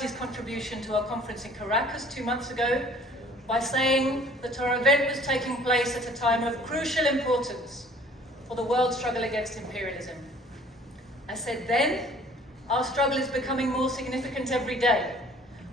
Party's contribution to our conference in Caracas 2 months ago by saying that our event was taking place at a time of crucial importance for the world struggle against imperialism. I said then, our struggle is becoming more significant every day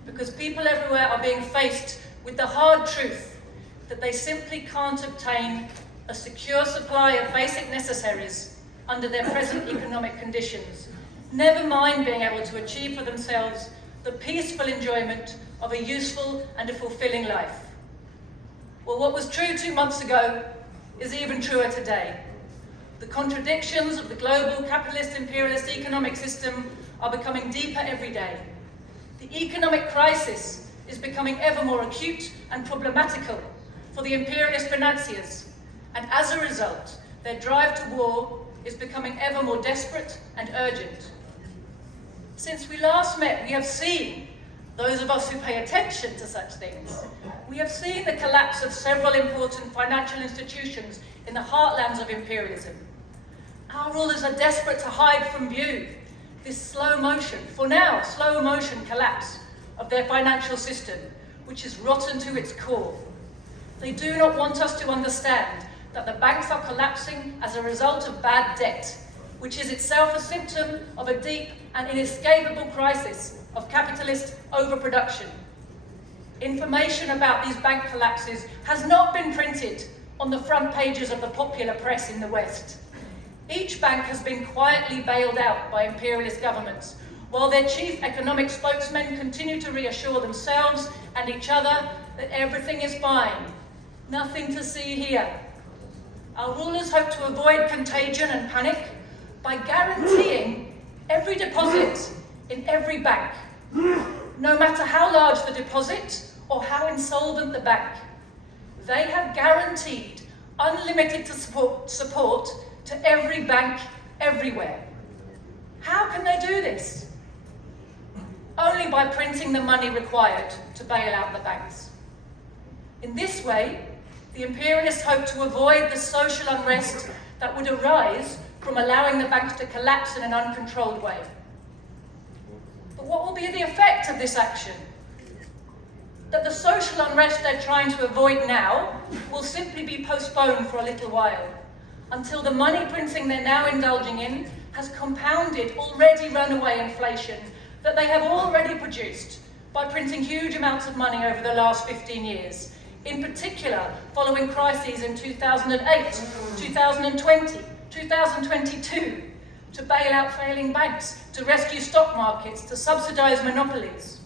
because people everywhere are being faced with the hard truth that they simply can't obtain a secure supply of basic necessaries under their present economic conditions, never mind being able to achieve for themselves the peaceful enjoyment of a useful and a fulfilling life. Well, what was true 2 months ago is even truer today. The contradictions of the global capitalist imperialist economic system are becoming deeper every day. The economic crisis is becoming ever more acute and problematical for the imperialist financiers, and as a result, their drive to war is becoming ever more desperate and urgent. Since we last met, we have seen, those of us who pay attention to such things, we have seen the collapse of several important financial institutions in the heartlands of imperialism. Our rulers are desperate to hide from view this slow motion, for now, slow motion collapse of their financial system, which is rotten to its core. They do not want us to understand that the banks are collapsing as a result of bad debt, which is itself a symptom of a deep and inescapable crisis of capitalist overproduction. Information about these bank collapses has not been printed on the front pages of the popular press in the West. Each bank has been quietly bailed out by imperialist governments, while their chief economic spokesmen continue to reassure themselves and each other that everything is fine. Nothing to see here. Our rulers hope to avoid contagion and panic by guaranteeing every deposit in every bank, no matter how large the deposit or how insolvent the bank. They have guaranteed unlimited support to every bank everywhere. How can they do this? Only by printing the money required to bail out the banks. In this way, the imperialists hope to avoid the social unrest that would arise from allowing the banks to collapse in an uncontrolled way. But what will be the effect of this action? That the social unrest they're trying to avoid now will simply be postponed for a little while, until the money printing they're now indulging in has compounded already runaway inflation that they have already produced by printing huge amounts of money over the last 15 years, in particular following crises in 2008, 2020, 2022, to bail out failing banks, to rescue stock markets, to subsidize monopolies.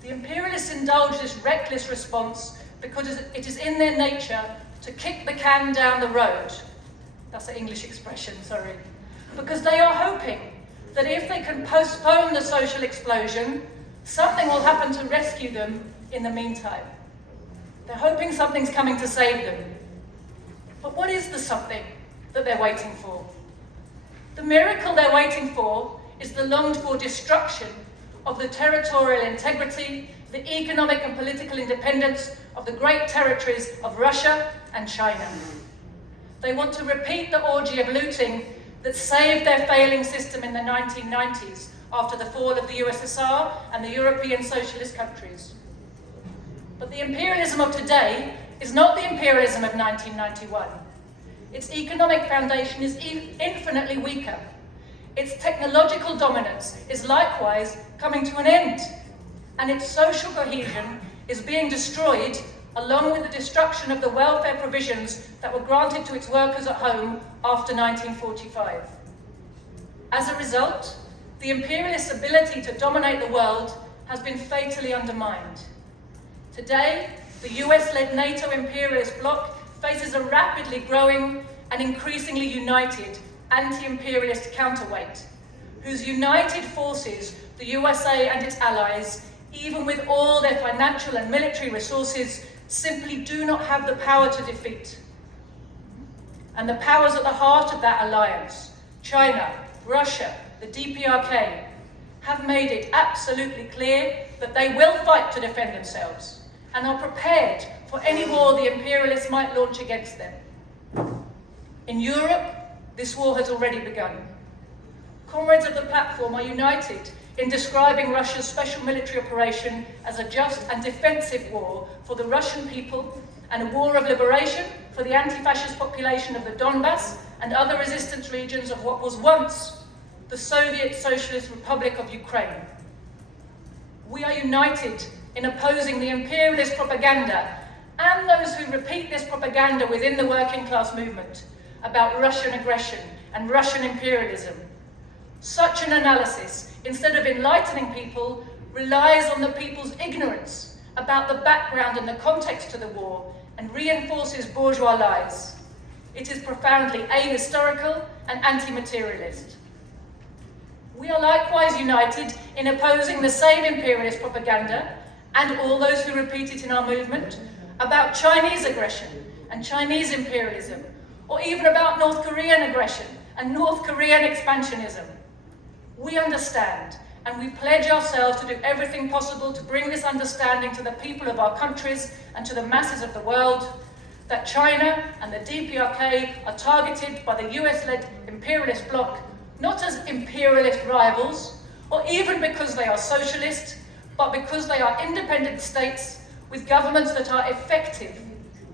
The imperialists indulge this reckless response because it is in their nature to kick the can down the road. That's an English expression, sorry. Because they are hoping that if they can postpone the social explosion, something will happen to rescue them in the meantime. They're hoping something's coming to save them. But what is the something that they're waiting for? The miracle they're waiting for is the longed-for destruction of the territorial integrity, the economic and political independence of the great territories of Russia and China. They want to repeat the orgy of looting that saved their failing system in the 1990s after the fall of the USSR and the European socialist countries. But the imperialism of today is not the imperialism of 1991. Its economic foundation is infinitely weaker. Its technological dominance is likewise coming to an end, and its social cohesion is being destroyed along with the destruction of the welfare provisions that were granted to its workers at home after 1945. As a result, the imperialist ability to dominate the world has been fatally undermined. Today, the US-led NATO imperialist bloc faces a rapidly growing and increasingly united anti-imperialist counterweight, whose united forces the USA and its allies, even with all their financial and military resources, simply do not have the power to defeat. And the powers at the heart of that alliance, China, Russia, the DPRK, have made it absolutely clear that they will fight to defend themselves and are prepared for any war the imperialists might launch against them. In Europe, this war has already begun. Comrades of the platform are united in describing Russia's special military operation as a just and defensive war for the Russian people and a war of liberation for the anti-fascist population of the Donbass and other resistance regions of what was once the Soviet Socialist Republic of Ukraine. We are united in opposing the imperialist propaganda and those who repeat this propaganda within the working class movement about Russian aggression and Russian imperialism. Such an analysis, instead of enlightening people, relies on the people's ignorance about the background and the context to the war and reinforces bourgeois lies. It is profoundly ahistorical and anti-materialist. We are likewise united in opposing the same imperialist propaganda and all those who repeat it in our movement about Chinese aggression and Chinese imperialism, or even about North Korean aggression and North Korean expansionism. We understand, and we pledge ourselves to do everything possible to bring this understanding to the people of our countries and to the masses of the world, that China and the DPRK are targeted by the US-led imperialist bloc not as imperialist rivals, or even because they are socialist, but because they are independent states with governments that are effective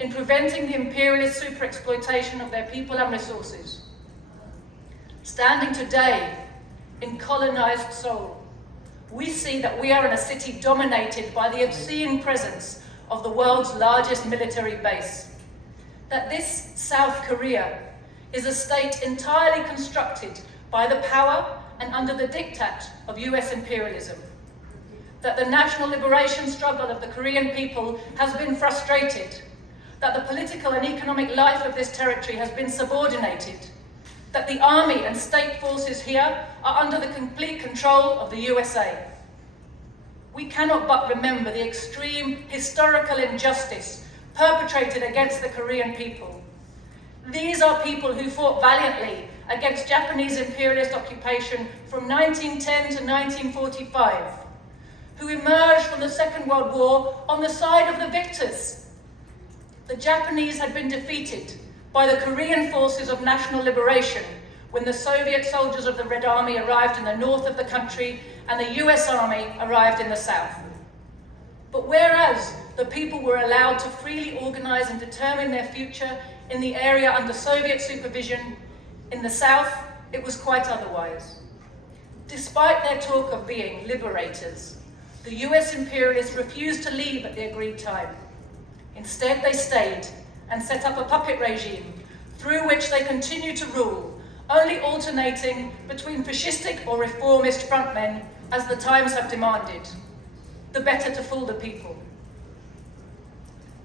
in preventing the imperialist super-exploitation of their people and resources. Standing today in colonized Seoul, we see that we are in a city dominated by the obscene presence of the world's largest military base. That this South Korea is a state entirely constructed by the power and under the diktat of US imperialism. That the national liberation struggle of the Korean people has been frustrated. That the political and economic life of this territory has been subordinated. That the army and state forces here are under the complete control of the USA. We cannot but remember the extreme historical injustice perpetrated against the Korean people. These are people who fought valiantly against Japanese imperialist occupation from 1910 to 1945, who emerged from the Second World War on the side of the victors. The Japanese had been defeated by the Korean forces of national liberation when the Soviet soldiers of the Red Army arrived in the north of the country and the US Army arrived in the south. But whereas the people were allowed to freely organize and determine their future in the area under Soviet supervision, in the south, it was quite otherwise. Despite their talk of being liberators, the US imperialists refused to leave at the agreed time. Instead, they stayed and set up a puppet regime through which they continued to rule, only alternating between fascistic or reformist frontmen as the times have demanded, the better to fool the people.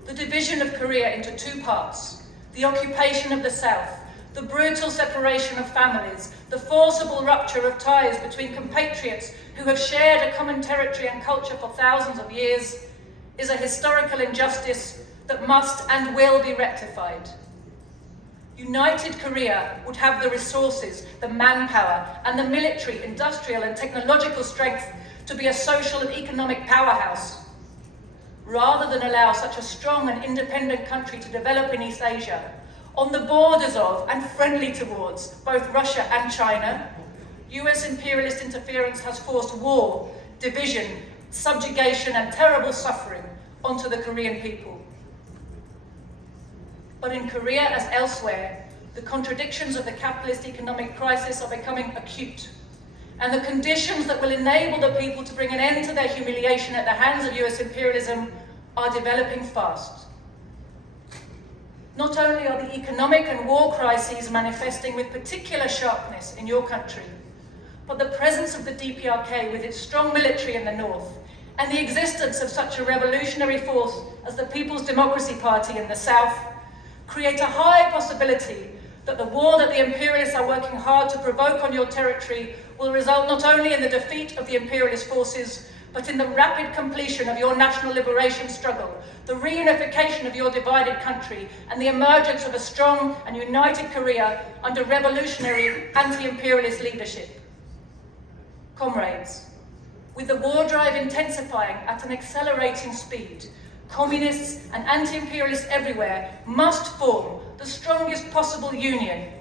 The division of Korea into two parts, the occupation of the south, the brutal separation of families, the forcible rupture of ties between compatriots who have shared a common territory and culture for thousands of years, is a historical injustice that must and will be rectified. United Korea would have the resources, the manpower, and the military, industrial, and technological strength to be a social and economic powerhouse. Rather than allow such a strong and independent country to develop in East Asia, on the borders of and friendly towards both Russia and China, US imperialist interference has forced war, division, subjugation, and terrible suffering onto the Korean people. But in Korea, as elsewhere, the contradictions of the capitalist economic crisis are becoming acute, and the conditions that will enable the people to bring an end to their humiliation at the hands of US imperialism are developing fast. Not only are the economic and war crises manifesting with particular sharpness in your country, but the presence of the DPRK with its strong military in the north and the existence of such a revolutionary force as the People's Democracy Party in the south create a high possibility that the war that the imperialists are working hard to provoke on your territory will result not only in the defeat of the imperialist forces, but in the rapid completion of your national liberation struggle, the reunification of your divided country, and the emergence of a strong and united Korea under revolutionary anti-imperialist leadership. Comrades, with the war drive intensifying at an accelerating speed, communists and anti-imperialists everywhere must form the strongest possible union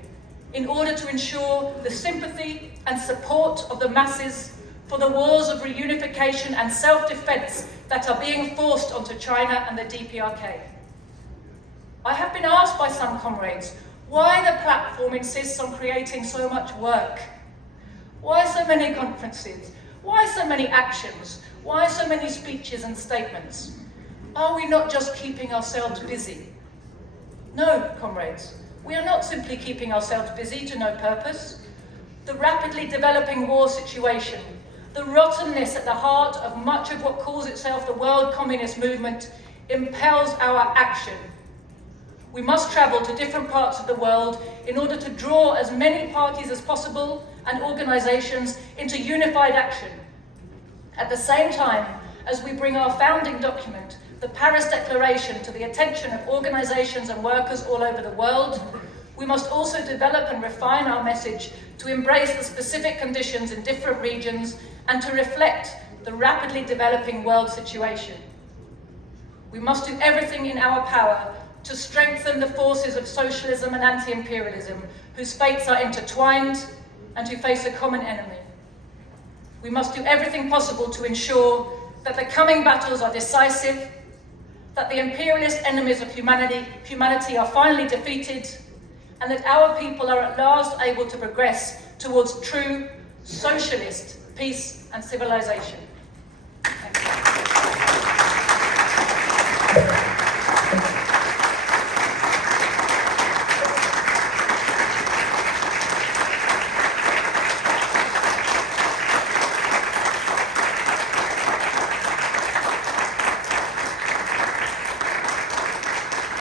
in order to ensure the sympathy and support of the masses for the wars of reunification and self-defense that are being forced onto China and the DPRK. I have been asked by some comrades why the platform insists on creating so much work. Why so many conferences? Why so many actions? Why so many speeches and statements? Are we not just keeping ourselves busy? No, comrades, we are not simply keeping ourselves busy to no purpose. The rapidly developing war situation, the rottenness at the heart of much of what calls itself the world communist movement, impels our action. We must travel to different parts of the world in order to draw as many parties as possible and organizations into unified action. At the same time as we bring our founding document, the Paris Declaration, to the attention of organizations and workers all over the world, we must also develop and refine our message to embrace the specific conditions in different regions and to reflect the rapidly developing world situation. We must do everything in our power to strengthen the forces of socialism and anti-imperialism, whose fates are intertwined and who face a common enemy. We must do everything possible to ensure that the coming battles are decisive, that the imperialist enemies of humanity are finally defeated, and that our people are at last able to progress towards true socialist peace and civilization. Thank you.